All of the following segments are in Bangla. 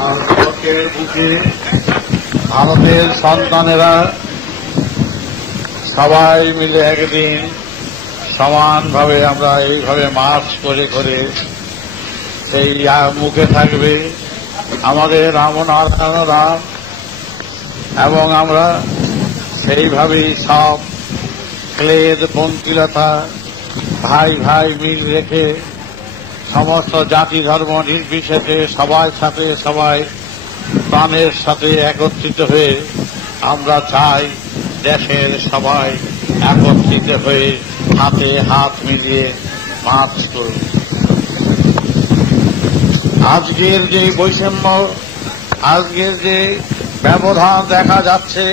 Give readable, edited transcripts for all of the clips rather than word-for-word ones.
আর বুকের বুকে ভারতের সন্তানেরা সবাই মিলে একদিন সমানভাবে আমরা এইভাবে মার্চ করে করে সেই মুখে থাকবে আমাদের রামনারায়ণ রাম, এবং আমরা সেইভাবেই সব ক্লেদ পঙ্কিলতা ভাই ভাই মিল রেখে সমস্ত জাতি ধর্ম নির্বিশেষে সবার সাথে সবাই প্রাণের সাথে একত্রিত হয়ে আমরা চাই দেশের সবাই একত্রিত হয়ে হাতে হাত মিলিয়ে মার্চ করুন। আজকের যে বৈষম্য, আজকের যে ব্যবধান দেখা যাচ্ছে,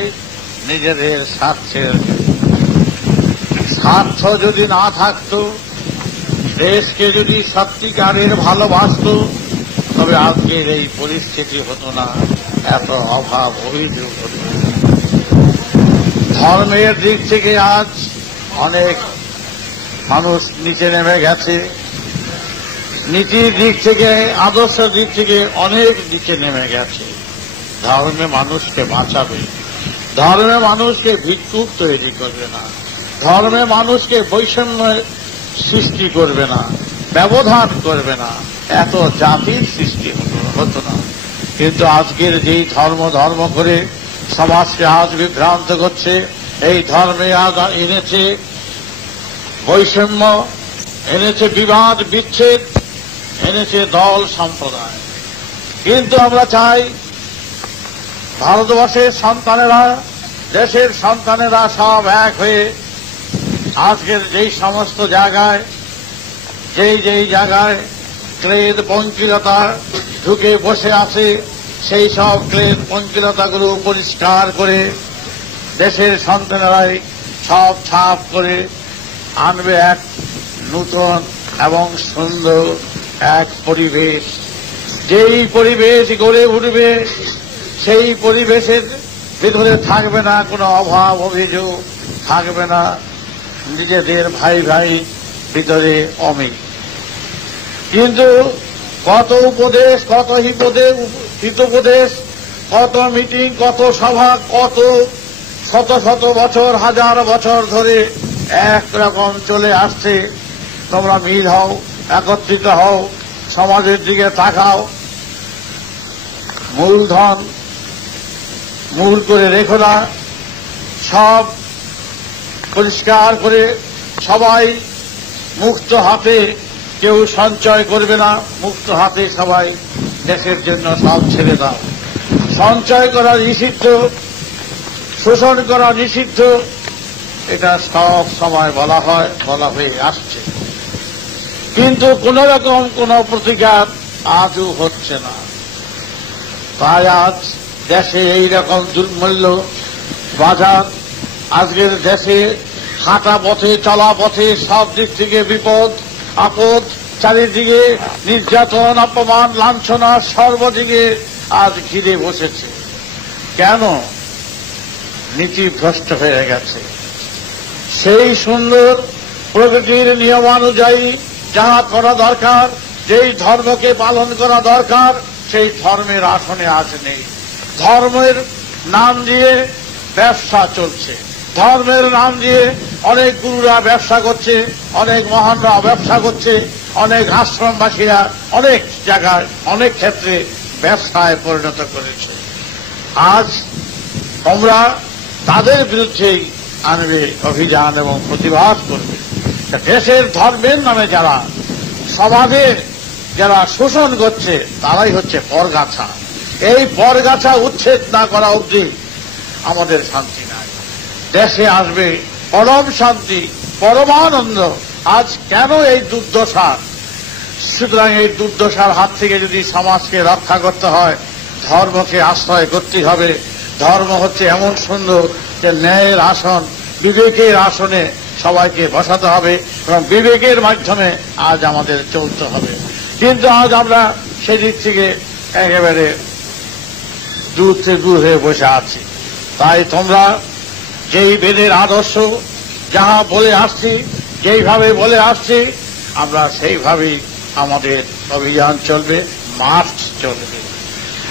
নিজেদের স্বার্থ যদি না থাকত, দেশকে যদি সত্যিকারের ভালোবাসত, তবে আজকের এই পরিস্থিতি হতো না, এত অভাব অভিযোগ হতো। ধর্মের দিক থেকে আজ অনেক মানুষ নিচে নেমে গেছে, নীতির দিক থেকে, আদর্শ দিক থেকে অনেক নিচে নেমে গেছে। ধর্মে মানুষকে বাঁচাবে, ধর্মে মানুষকে ভিক্ষুক তৈরি করবে না, ধর্মে মানুষকে বৈষম্য সৃষ্টি করবে না, ব্যবধান করবে না, এত জাতির সৃষ্টি হতো না। কিন্তু আজকের যেই ধর্ম করে সমাজকে আজ বিভ্রান্ত করছে, এই ধর্মে আজ এনেছে বৈষম্য, এনেছে বিবাদ বিচ্ছেদ, এনেছে দল সম্প্রদায়। কিন্তু আমরা চাই ভারতবর্ষের সন্তানেরা, দেশের সন্তানেরা সব এক হয়ে আজকের যেই সমস্ত জায়গায়, যেই জায়গায় ক্লেদ পঙ্কিলতা ঢুকে বসে আছে, সেই সব ক্লেদ পঙ্কিলতাগুলো পরিষ্কার করে দেশের সন্তানেরাই সব ছাপ করে আনবে এক নূতন এবং সুন্দর এক পরিবেশ। যেই পরিবেশ গড়ে উঠবে, সেই পরিবেশের ভিতরে থাকবে না কোনো অভাব অভিযোগ, থাকবে না নিজেদের ভাই ভাই ভিতরে অমিল। কিন্তু কত উপদেশ, কত হিতোপদেশ, কত মিটিং, কত সভা, কত শত শত বছর, হাজার বছর ধরে একরকম চলে আসছে। তোমরা মিল হও, একত্রিত হও, সমাজের দিকে তাকাও, মূলধন মূল করে রেখো না, সব পরিষ্কার করে সবাই মুক্ত হাতে, কেউ সঞ্চয় করবে না, মুক্ত হাতে সবাই দেশের জন্য সব ছেড়ে দাও। সঞ্চয় করা নিষিদ্ধ, শোষণ করা নিষিদ্ধ, এটা সব সময় বলা হয়ে আসছে, কিন্তু কোন রকম কোন প্রতিকার আজও হচ্ছে না। তাই আজ দেশে এইরকম দুর্মূল্য বাজার, আজকের দেশে হাঁটা পথে, চলা পথে সব দিক থেকে বিপদ আপদ, চারিদিকে নির্যাতন, অপমান, লাঞ্ছনা সর্বদিকে আজ ঘিরে বসেছে। কেন? নীতিভ্রষ্ট হয়ে গেছে। সেই সুন্দর প্রকৃতির নিয়মানুযায়ী যাহা করা দরকার, যেই ধর্মকে পালন করা দরকার, সেই ধর্মের আসনে আজ নেই। ধর্মের নাম দিয়ে ব্যবসা চলছে, ধর্মের নাম দিয়ে অনেক গুরুরা ব্যবসা করছে, অনেক মহানরা ব্যবসা করছে, অনেক আশ্রমবাসীরা অনেক জায়গায় অনেক ক্ষেত্রে ব্যবসায় পরিণত করেছে। আজ তোমরা তাদের বিরুদ্ধেই আনবে অভিযান এবং প্রতিবাদ করবে। দেশের ধর্মের নামে যারা সমাজের যারা শোষণ করছে, তারাই হচ্ছে পরগাছা। এই পরগাছা উচ্ছেদ না করা অবধি আমাদের শান্তি নাই। দেশে আসবে পরম শান্তি, পরমানন্দ। আজ কেন এই দুর্দশা? সুতরাং এই দুর্দশার হাত থেকে যদি সমাজকে রক্ষা করতে হয়, ধর্মকে আশ্রয় করতে হবে। ধর্ম হচ্ছে এমন সুন্দর যে ন্যায়ের আসন, বিবেকের আসনে সবাইকে বসাতে হবে এবং বিবেকের মাধ্যমে আজ আমাদের চলতে হবে। কিন্তু আজ আমরা সেদিক থেকে একেবারে দূর হয়ে বসে আছি। তাই তোমরা যেই বেদের আদর্শ যাহা বলে আসছি, যেইভাবে বলে আসছি, আমরা সেইভাবেই আমাদের অভিযান চলবে, মার্চ চলবে।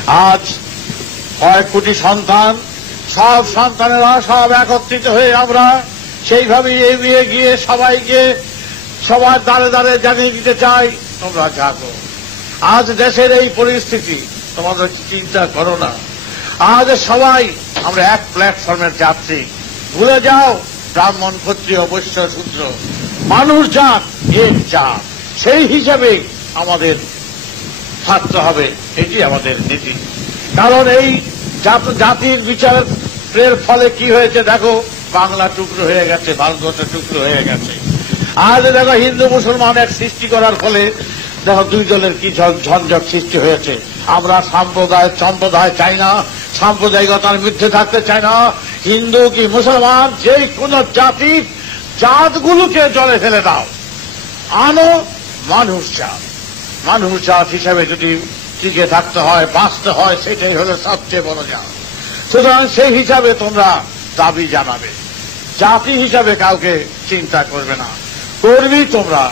আজ কয়েক কোটি সন্তান, সব সন্তানেরা সব একত্রিত হয়ে আমরা সেইভাবে এগিয়ে গিয়ে সবাইকে সবার দ্বারে দ্বারে জানিয়ে দিতে চাই, তোমরা জাগো। আজ দেশের এই পরিস্থিতি, তোমাদের চিন্তা করো না। আজ সবাই আমরা এক প্ল্যাটফর্মের যাত্রী। ভুলে যাও ব্রাহ্মণ, ক্ষত্রিয়, বৈশ্য, শূদ্র, মানুষ জাত এক জাত। সেই হিসাবে আমাদের থাকতে হবে, এটি আমাদের নীতি। কারণ এই জাতির বিচারের ফলে কি হয়েছে দেখো, বাংলা টুকরো হয়ে গেছে, ভারতবর্ষ টুকরো হয়ে গেছে। আজ দেখো হিন্দু মুসলমান এক সৃষ্টি করার ফলে দেখো দুই দলের কি ঝঞ্ঝট সৃষ্টি হয়েছে। আমরা সম্প্রদায় চাই না, সাম্প্রদায়িকতার মধ্যে থাকতে চাই না। হিন্দু কি মুসলমান, যে কোন জাতগুলোকে জলে ফেলে দাও, আনো মানুষ জাত। মানুষ জাত হিসাবে যদি টিকে থাকতে হয়, বাঁচতে হয়, সেটাই হলো সবচেয়ে বড় জাত। সুতরাং সেই হিসাবে তোমরা দাবি জানাবে, জাতি হিসাবে কাউকে চিন্তা করবে না। করবি তোমরা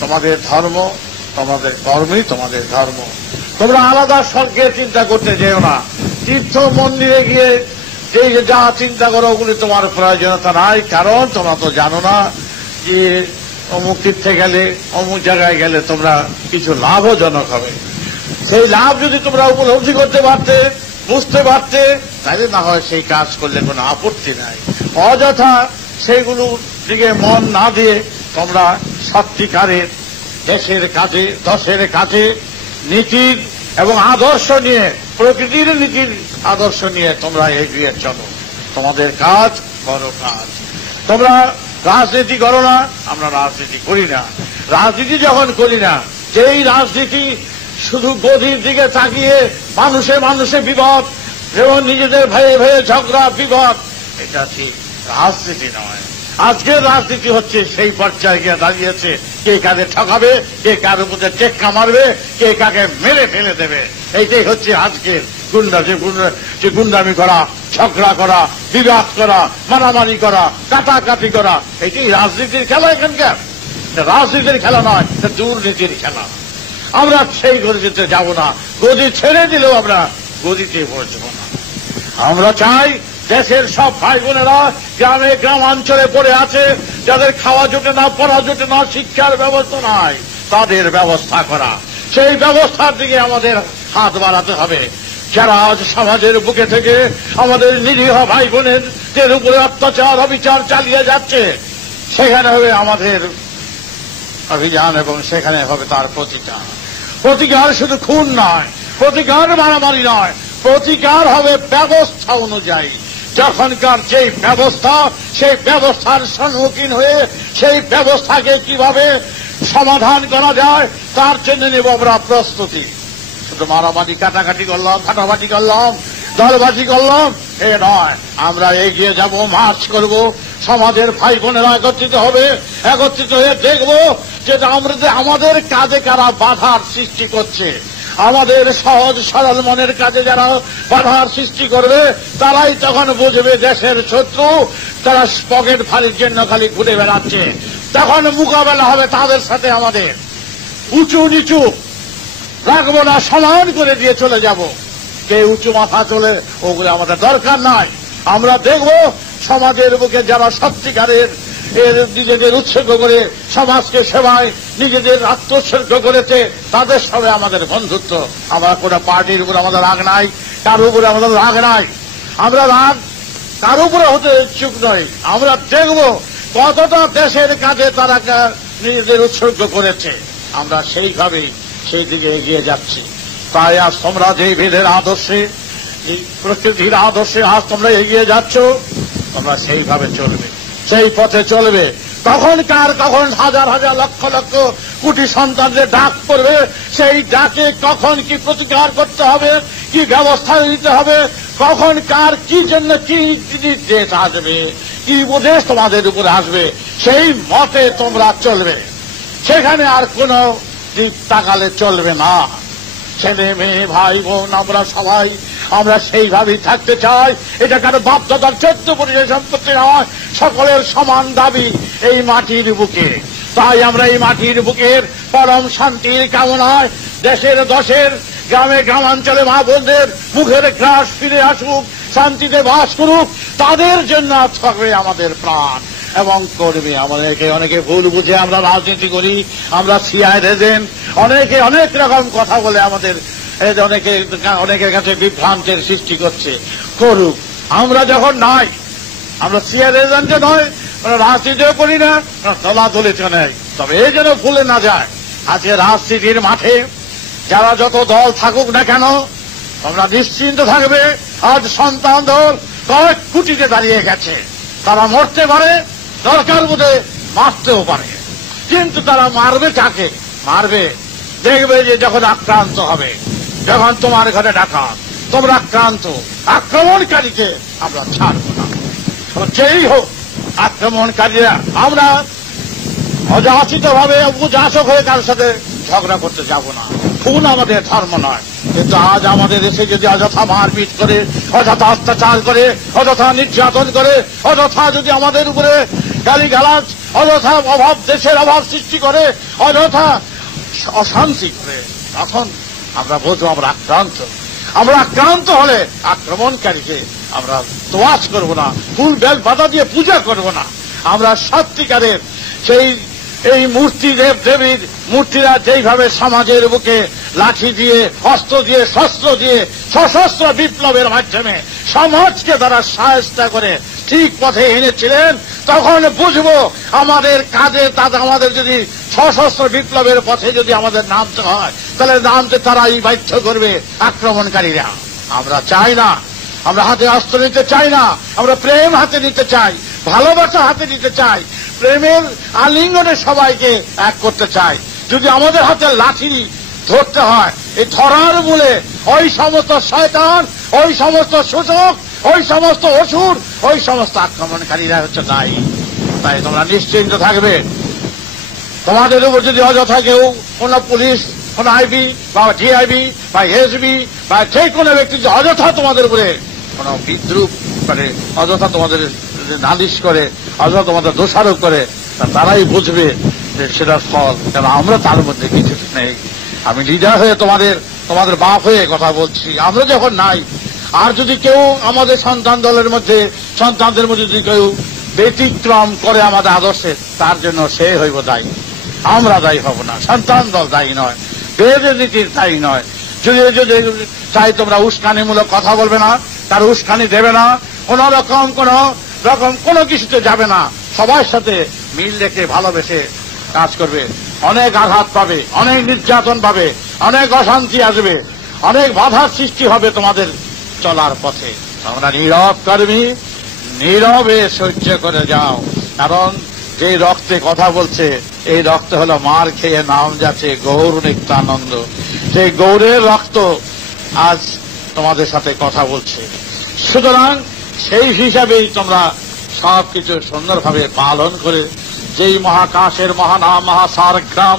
তোমাদের ধর্ম, তোমাদের কর্মই তোমাদের ধর্ম। তোমরা আলাদা স্বর্গের চিন্তা করতে যেও না। তীর্থ মন্দিরে গিয়ে যে যা চিন্তা করো ওগুলি তোমার প্রয়োজনীয়তা নাই। কারণ তোমরা তো জানো না যে অমুক তীর্থে গেলে, অমুক জায়গায় গেলে তোমরা কিছু লাভজনক হবে। সেই লাভ যদি তোমরা উপলব্ধি করতে পারতে, বুঝতে পারতে, তাহলে না হয় সেই কাজ করলে কোনো আপত্তি নাই। অযথা সেইগুলোর দিকে মন না দিয়ে তোমরা সত্যিকারের দেশের কাজে, দশের কাজে নীতির এবং আদর্শ নিয়ে, প্রকৃতির নীতির আদর্শ নিয়ে তোমরা এগিয়ে চলো। তোমাদের কাজ বড় কাজ। তোমরা রাজনীতি করো না, আমরা রাজনীতি করি না। রাজনীতি যখন করি না, যেই রাজনীতি শুধু গদির দিকে তাকিয়ে মানুষে মানুষে বিপদ এবং নিজেদের ভয়ে ভয়ে ঝগড়া বিপদ, এটা ঠিক রাজনীতি নয়। আজকের রাজনীতি হচ্ছে সেই পর্যায়ে গিয়ে দাঁড়িয়েছে, কে কাকে ঠকাবে, কে কার উপরে টেক্কা মারবে, কে কাকে মেরে ফেলে দেবে। এইটাই হচ্ছে আজকের গুন্ডামি করা, ঝগড়া করা, বিবাদ করা, মারামারি করা, কাটাকাটি করা, এইটাই রাজনীতির খেলা। এখানকার রাজনীতির খেলা নয়, দুর্নীতির খেলা। আমরা সেই গদিতে যাব না। গদি ছেড়ে দিলেও আমরা গদিতে বসব না। আমরা চাই দেশের সব ভাই বোনেরা গ্রামে গ্রামাঞ্চলে পড়ে আছে, যাদের খাওয়া জোটে না, পড়া জোটে না, শিক্ষার ব্যবস্থা নাই, তাদের ব্যবস্থা করা। সেই ব্যবস্থার দিকে আমাদের হাত বাড়াতে হবে। যারা আজ সমাজের বুকে থেকে আমাদের নিরীহ ভাই বোনের উপরে অত্যাচার, অবিচার চালিয়ে যাচ্ছে, সেখানে হবে আমাদের অভিযান এবং সেখানে হবে তার প্রতিকার। প্রতিকার শুধু খুন নয়, প্রতিকার মারামারি নয়, প্রতিকার হবে ব্যবস্থা অনুযায়ী। যখনকার যে ব্যবস্থা, সেই ব্যবস্থার সম্মুখীন হয়ে সেই ব্যবস্থাকে কিভাবে সমাধান করা যায় তার জন্য নেব আমরা প্রস্তুতি। শুধু মারামারি, কাটাকাটি করলাম, ফাটাফাটি করলাম, দলবাজি করলাম, এ নয়। আমরা এগিয়ে যাব, মার্চ করব, সমাজের ভাই বোনেরা একত্রিত হবে, একত্রিত হয়ে দেখব যে আমাদের কাজে কারা বাধার সৃষ্টি করছে। আমাদের সহজ সরল মনের কাজে যারা বাধার সৃষ্টি করবে, তারাই তখন বুঝবে দেশের শত্রু, তারা পকেট ফালির জন্য খালি ঘুরে বেড়াচ্ছে। তখন মোকাবেলা হবে তাদের সাথে আমাদের। উঁচু নিচু রাখবো না, সমান করে দিয়ে চলে যাব। কে উঁচু মাথা চলে, ওগুলো আমাদের দরকার নাই। আমরা দেখব সমাজের বুকে যারা সত্যিকারের নিজেদের উৎসর্গ করে সমাজকে সেবায় নিজেদের আত্মোৎসর্গ করেছে, তাদের সঙ্গে আমাদের বন্ধুত্ব। আমরা কোনো পার্টির উপর আমাদের রাগ নাই, কার উপরে আমাদের রাগ নাই। আমরা রাগ কার উপরে হতে ইচ্ছুক নই। আমরা দেখব কতটা দেশের কাজে তারা নিজেদের উৎসর্গ করেছে। আমরা সেইভাবেই সেই দিকে এগিয়ে যাচ্ছি। তাই আজ তোমরা যে ভেদের আদর্শে, এই প্রকৃতির আদর্শে আজ তোমরা এগিয়ে যাচ্ছ, তোমরা সেইভাবে চলবে, সেই পথে চলবে। কখন হাজার হাজার লক্ষ লক্ষ কোটি সন্তানদের ডাক পড়বে, সেই ডাকে কখন কি প্রতিকার করতে হবে, কি ব্যবস্থা নিতে হবে, কখন কার কি জন্য কি নির্দেশ আসবে, কি উপদেশ তোমাদের উপরে আসবে, সেই মতে তোমরা চলবে। সেখানে আর কোনো দিক তাকালে চলবে না। ছেলে মেয়ে ভাই বোন আমরা সবাই আমরা সেইভাবেই থাকতে চাই। এটা কারো বাপদাদার 14 পরিচয় সম্পত্তি নয়, সকলের সমান দাবি এই মাটির বুকে। তাই আমরা এই মাটির বুকের পরম শান্তির কামনায় দেশের দশের গ্রামে গ্রামাঞ্চলে মা বোনদের মুখের গ্রাস ফিরে আসুক, শান্তিতে বাস করুক, তাদের জন্য থাকবে আমাদের প্রাণ এবং করবে। আমাদেরকে অনেকে ভুল বুঝে আমরা রাজনীতি করি, আমরা সিআইডি এজেন্ট, অনেকে অনেক রকম কথা বলে আমাদের অনেকের কাছে বিভ্রান্তের সৃষ্টি করছে। করুক, আমরা যখন নাই, আমরা সিআইডি এজেন্টে নয়, আমরা রাজনীতিও করি না, দলাদলিতে নেই। তবে এই যেন ভুলে না যায়, আজকে রাজনীতির মাঠে যারা যত দল থাকুক না কেন, তোমরা নিশ্চিন্ত থাকবে, আজ সন্তান দল কয়েক কোটিতে দাঁড়িয়ে গেছে। তারা মরতে পারে, দরকার বোধে মারতেও পারে, কিন্তু তারা মারবে কাকে? মারবে দেখবে যে যখন আক্রান্ত হবে, যখন তোমার ঘরে ডাকা, তোমরা আক্রান্ত, আক্রমণকারীকে আমরা ছাড়ব না। যেই হোক আক্রমণকারীরা, আমরা অযাচিত ভাবে উপযাচক হয়ে কারোর সাথে ঝগড়া করতে যাব না। খুন আমাদের ধর্ম নয়, কিন্তু আজ আমাদের দেশে যদি অযথা মারপিট করে, অযথা অত্যাচার করে, অযথা নির্যাতন করে, অযথা যদি আমাদের উপরে গালিগালাজ, অযথা অভাব, দেশের অভাব সৃষ্টি করে, অযথা অশান্তি করে, তখন আমরা বুঝবো আমরা আক্রান্ত। আমরা আক্রান্ত হলে আক্রমণকারীকে আমরা তোয়াজ করব না, ফুল বেল পাতা দিয়ে পূজা করব না। আমরা সত্যিকারের সেই এই মূর্তি দেব দেবীর মূর্তিরা যেইভাবে সমাজের বুকে লাঠি দিয়ে, অস্ত্র দিয়ে, শস্ত্র দিয়ে, সশস্ত্র বিপ্লবের মাধ্যমে সমাজকে তারা সাহায্য করে ঠিক পথে এনেছিলেন, তখন বুঝবো আমাদের কাজে তাদের, আমাদের যদি সশস্ত্র বিপ্লবের পথে যদি আমাদের নামতে হয়, তাহলে নামতে তারাই বাধ্য করবে আক্রমণকারীরা। আমরা চাই না, আমরা হাতে অস্ত্র নিতে চাই না, আমরা প্রেম হাতে নিতে চাই, ভালোবাসা হাতে নিতে চাই, প্রেমের আলিঙ্গনে সবাইকে এক করতে চাই। যদি আমাদের হাতে লাঠি ধরতে হয়, এই ধরার মূলে ওই সমস্ত শয়তান, ওই সমস্ত শোষক, ওই সমস্ত অসুর, ওই সমস্ত আক্রমণকারীরা হচ্ছে দায়ী। তাই তোমরা নিশ্চিন্ত থাকবে, তোমাদের উপর যদি অযথা কেউ কোন পুলিশ, কোন আইবি বা ডিআইবি বা এসবি বা যে কোনো ব্যক্তি অযথা তোমাদের উপরে কোন বিদ্রুপ করে, অযথা তোমাদের নালিশ করে, অযথা তোমাদের দোষারোপ করে, তারাই বুঝবে যে সেটার ফল। কেন আমরা তার মধ্যে কিছু নেই। আমি লিডার হয়ে তোমাদের বাপ হয়ে কথা বলছি, আমরা যখন নাই, আর যদি কেউ আমাদের সন্তান দলের মধ্যে, সন্তানদের মধ্যে যদি কেউ ব্যতিক্রম করে আমাদের আদর্শে, তার জন্য সে হইব দায়ী, আমরা দায়ী হব না। সন্তান দল দায়ী নয়, বেদের নীতির দায়ী নয়। যদি চাই তোমরা উস্কানিমূলক কথা বলবে না, তার উস্কানি দেবে না, কোন রকম কোনো কিছুতে যাবে না, সবার সাথে মিল রেখে ভালোবেসে কাজ করবে। অনেক আঘাত পাবে, অনেক নির্যাতন পাবে, অনেক অশান্তি আসবে, অনেক বাধার সৃষ্টি হবে তোমাদের চলার পথে। তোমরা নীরব কর্মী, নীরবে সহ্য করে যাও। কারণ যে রক্তে কথা বলছে, এই রক্ত হলো মার খেয়ে নাম যাচ্ছে গৌর নিত্যানন্দ। সেই গৌরের রক্ত আজ তোমাদের সাথে কথা বলছে। সুতরাং সেই হিসাবেই তোমরা সবকিছু সুন্দরভাবে পালন করে, যেই মহাকাশের মহানাম মহাসারগ্রাম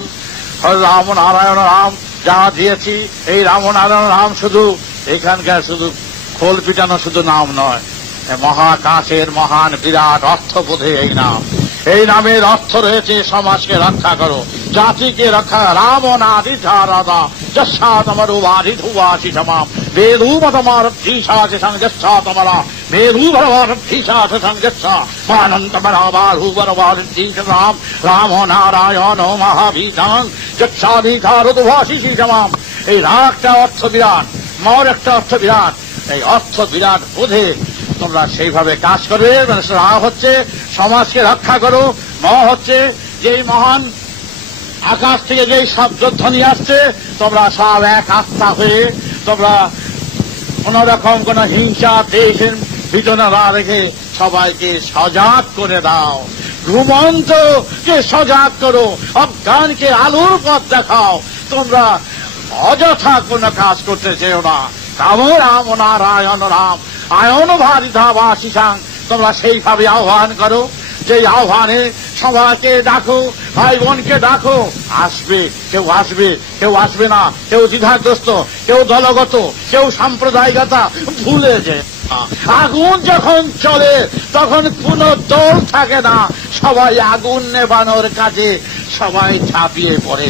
রাম নারায়ণ রাম যা দিয়েছি, এই রামনারায়ণ রাম শুধু এখানকার শুধু খোল পিটানো শুধু নাম নয়, মহাকাশের মহান বিরাট অর্থবোধে এই নাম। এই নামের অর্থ রয়েছে সমাজকে রক্ষা করো, জাতিকে রক্ষা। রাম নাদিধা রাধা যশাতমরুবাধিধুবাসি সমাম বেদুমতমারভীষাসি সংযচ্ছাতমরা বেদুভরভারভীষাসি সংযচ্ছা মানন্তমরাবাহুবরবাধিষাম রাম নারায়ণ মহাভীষাং যচ্ছাভিধারুভাসি সমাম। এই রাগটা অর্থ বিরাট, মর একটা অর্থ বিরাট। এই অর্থ বিরাট বোধে তোমরা সেইভাবে কাজ করবে। রা হচ্ছে সমাজকে রক্ষা করো, ম হচ্ছে যেই মহান আকাশ থেকে যেই শব্দধ্বনি আসছে, তোমরা সব এক আত্মা হয়ে তোমরা কোন রকম কোন হিংসা দেশের ভিতরে না রেখে সবাইকে সজাগ করে দাও। ঘুমন্তকে সজাগ করো, অজ্ঞানকে আলোর পথ দেখাও। তোমরা অযথা কোন কাজ করতে চেও না। রাম রাম নারায়ণ রাম আয়ন ভারিধাবাসিসাং। তোমরা সেইভাবে আহ্বান করো, যেই আহ্বানে সবাইকে ডাকো, ভাই বোনকে ডাকো। আসবে, কেউ আসবে, কেউ আসবে না, কেউ দ্বিধাগ্রস্ত, কেউ দলগত, কেউ সাম্প্রদায়িকতা ভুলে যায়। আগুন যখন চলে তখন কোন দল থাকে না, সবাই আগুন নেবানোর কাজে সবাই ঝাঁপিয়ে পড়ে।